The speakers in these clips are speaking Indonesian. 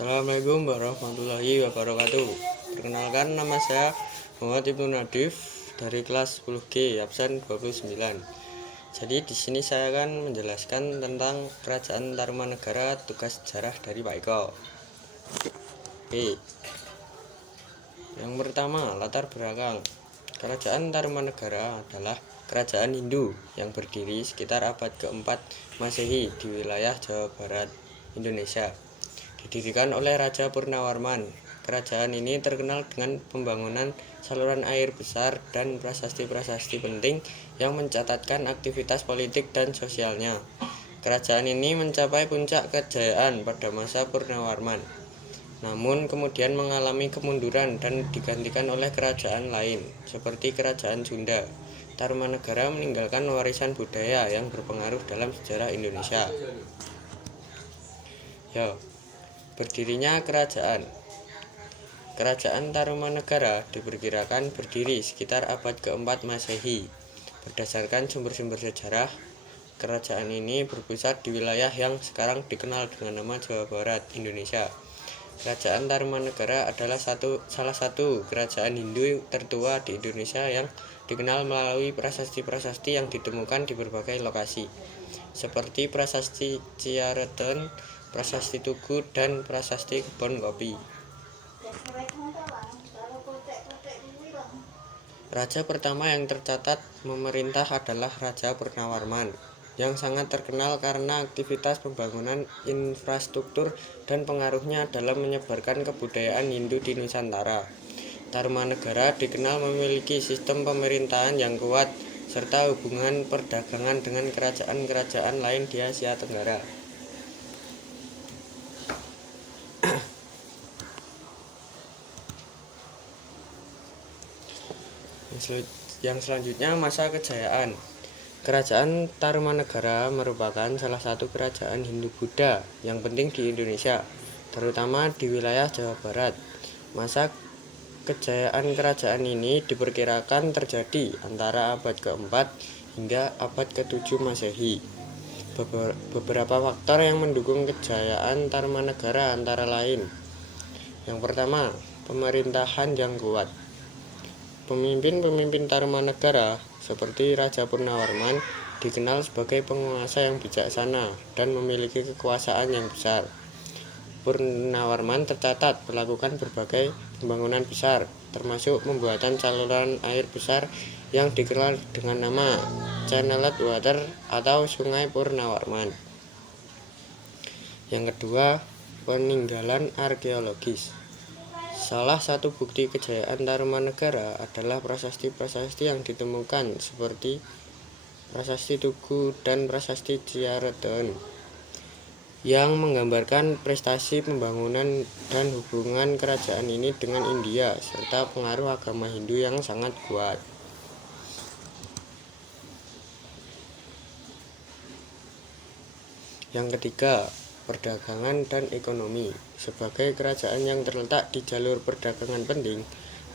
Assalamualaikum warahmatullahi wabarakatuh. Perkenalkan, nama saya Muhammad Ibnu Nadif dari kelas 10G absen 29. Jadi di sini saya akan menjelaskan tentang Kerajaan Tarumanegara, tugas sejarah dari Pak Eko. Oke. Yang pertama, latar belakang. Kerajaan Tarumanegara adalah kerajaan Hindu yang berdiri sekitar abad keempat Masehi di wilayah Jawa Barat, Indonesia. Didirikan oleh Raja Purnawarman. Kerajaan ini terkenal dengan pembangunan saluran air besar dan prasasti-prasasti penting yang mencatatkan aktivitas politik dan sosialnya. Kerajaan ini mencapai puncak kejayaan pada masa Purnawarman, namun kemudian mengalami kemunduran dan digantikan oleh kerajaan lain, seperti Kerajaan Sunda. Tarumanegara meninggalkan warisan budaya yang berpengaruh dalam sejarah Indonesia. Berdirinya kerajaan. Kerajaan Tarumanegara diperkirakan berdiri sekitar abad keempat Masehi. Berdasarkan sumber-sumber sejarah, kerajaan ini berpusat di wilayah yang sekarang dikenal dengan nama Jawa Barat, Indonesia. Kerajaan Tarumanegara adalah salah satu kerajaan Hindu tertua di Indonesia yang dikenal melalui prasasti-prasasti yang ditemukan di berbagai lokasi, seperti Prasasti Ciareton, Prasasti Tugu, dan Prasasti Kebon Kopi. Raja pertama yang tercatat memerintah adalah Raja Purnawarman, yang sangat terkenal karena aktivitas pembangunan infrastruktur dan pengaruhnya dalam menyebarkan kebudayaan Hindu di Nusantara. Tarumanegara dikenal memiliki sistem pemerintahan yang kuat serta hubungan perdagangan dengan kerajaan-kerajaan lain di Asia Tenggara. Yang selanjutnya, masa kejayaan. Kerajaan Tarumanegara merupakan salah satu kerajaan Hindu-Buddha yang penting di Indonesia, terutama di wilayah Jawa Barat. Masa kejayaan kerajaan ini diperkirakan terjadi antara abad keempat hingga abad ke-7 Masehi. Beberapa faktor yang mendukung kejayaan Tarumanegara antara lain: yang pertama, pemerintahan yang kuat. Pemimpin-pemimpin Tarumanegara seperti Raja Purnawarman dikenal sebagai penguasa yang bijaksana dan memiliki kekuasaan yang besar. Purnawarman tercatat melakukan berbagai pembangunan besar, termasuk pembuatan saluran air besar yang dikenal dengan nama Channeled Water atau Sungai Purnawarman. Yang kedua, peninggalan arkeologis. Salah satu bukti kejayaan Tarumanegara adalah prasasti-prasasti yang ditemukan seperti Prasasti Tugu dan Prasasti Ciareton, yang menggambarkan prestasi pembangunan dan hubungan kerajaan ini dengan India serta pengaruh agama Hindu yang sangat kuat. Yang ketiga, perdagangan dan ekonomi. Sebagai kerajaan yang terletak di jalur perdagangan penting,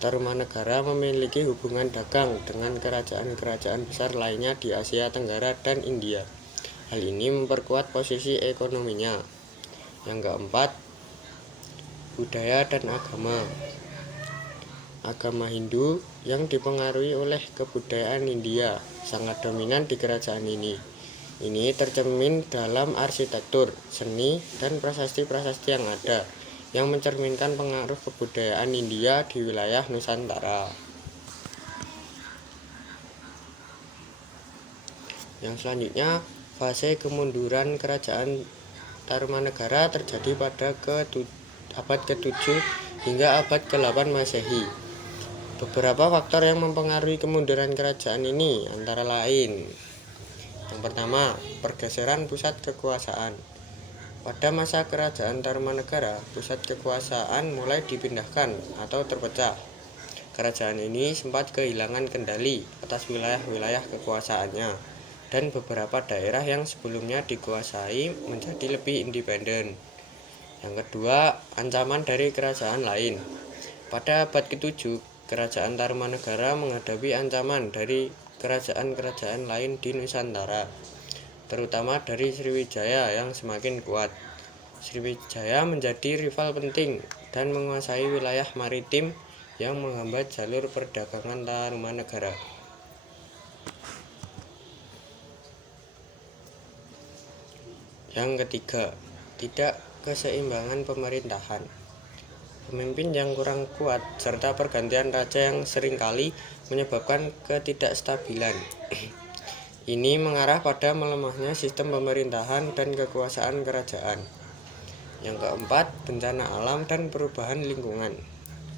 Tarumanegara memiliki hubungan dagang dengan kerajaan-kerajaan besar lainnya di Asia Tenggara dan India. Hal ini memperkuat posisi ekonominya. Yang keempat, budaya dan agama. Agama Hindu yang dipengaruhi oleh kebudayaan India sangat dominan di kerajaan ini. Ini tercermin dalam arsitektur, seni, dan prasasti-prasasti yang ada, yang mencerminkan pengaruh kebudayaan India di wilayah Nusantara. Yang selanjutnya, fase kemunduran kerajaan Tarumanegara terjadi pada abad ke-7 hingga abad ke-8 Masehi. Beberapa faktor yang mempengaruhi kemunduran kerajaan ini antara lain: yang pertama, pergeseran pusat kekuasaan. Pada masa kerajaan Tarumanegara, pusat kekuasaan mulai dipindahkan atau terpecah. Kerajaan ini sempat kehilangan kendali atas wilayah-wilayah kekuasaannya, dan beberapa daerah yang sebelumnya dikuasai menjadi lebih independen. Yang kedua, ancaman dari kerajaan lain. Pada abad ke-7, kerajaan Tarumanegara menghadapi ancaman dari kerajaan-kerajaan lain di Nusantara, terutama dari Sriwijaya yang semakin kuat. Sriwijaya menjadi rival penting dan menguasai wilayah maritim yang menghambat jalur perdagangan Tarumanegara. Yang ketiga, tidak keseimbangan pemerintahan. Pemimpin yang kurang kuat serta pergantian raja yang seringkali menyebabkan ketidakstabilan. Ini mengarah pada melemahnya sistem pemerintahan dan kekuasaan kerajaan. Yang keempat, bencana alam dan perubahan lingkungan.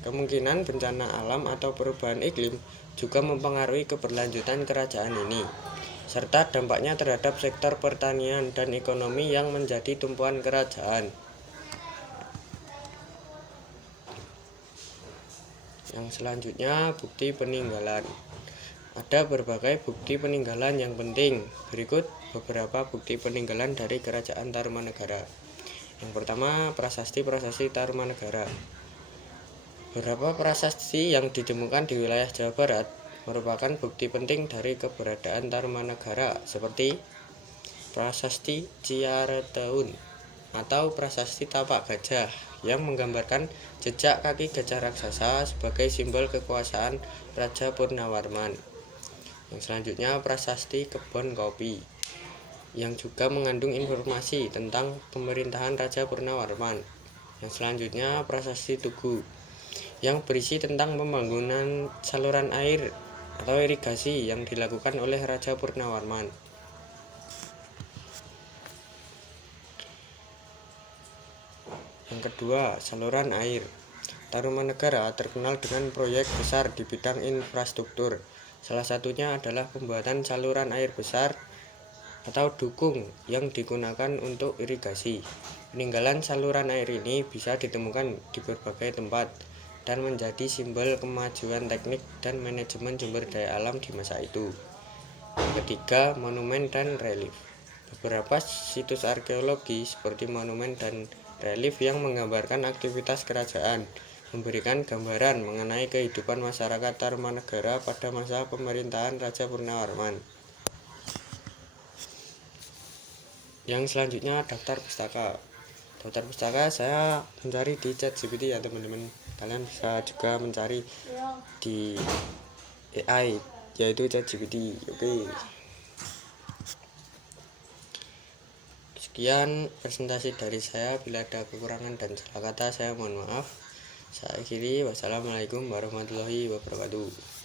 Kemungkinan bencana alam atau perubahan iklim juga mempengaruhi keberlanjutan kerajaan ini, serta dampaknya terhadap sektor pertanian dan ekonomi yang menjadi tumpuan kerajaan. Yang selanjutnya, bukti peninggalan. Ada berbagai bukti peninggalan yang penting. Berikut beberapa bukti peninggalan dari Kerajaan Tarumanegara. Yang pertama, prasasti-prasasti Tarumanegara. Beberapa prasasti yang ditemukan di wilayah Jawa Barat merupakan bukti penting dari keberadaan Tarumanegara, seperti prasasti Ciaredaun atau prasasti tapak gajah yang menggambarkan jejak kaki gajah raksasa sebagai simbol kekuasaan Raja Purnawarman. Yang selanjutnya, prasasti kebon kopi yang juga mengandung informasi tentang pemerintahan Raja Purnawarman. Yang selanjutnya, prasasti Tugu yang berisi tentang pembangunan saluran air atau irigasi yang dilakukan oleh Raja Purnawarman. Yang kedua, saluran air. Tarumanegara terkenal dengan proyek besar di bidang infrastruktur. Salah satunya adalah pembuatan saluran air besar atau dukung yang digunakan untuk irigasi. Peninggalan saluran air ini bisa ditemukan di berbagai tempat dan menjadi simbol kemajuan teknik dan manajemen sumber daya alam di masa itu. Yang ketiga, monumen dan relief. Beberapa situs arkeologi seperti monumen dan relief yang menggambarkan aktivitas kerajaan memberikan gambaran mengenai kehidupan masyarakat Tarumanegara pada masa pemerintahan Raja Purnawarman. Yang selanjutnya, daftar pustaka. Daftar pustaka saya mencari di ChatGPT ya teman-teman. Kalian bisa juga mencari di AI yaitu ChatGPT. Oke. Sekian presentasi dari saya. Bila ada kekurangan dan salah kata saya mohon maaf. Saya akhiri. Wassalamualaikum warahmatullahi wabarakatuh.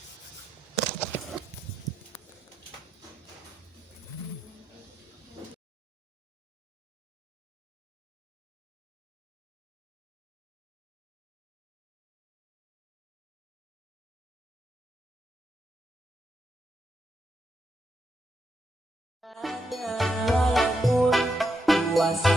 Walaupun puasa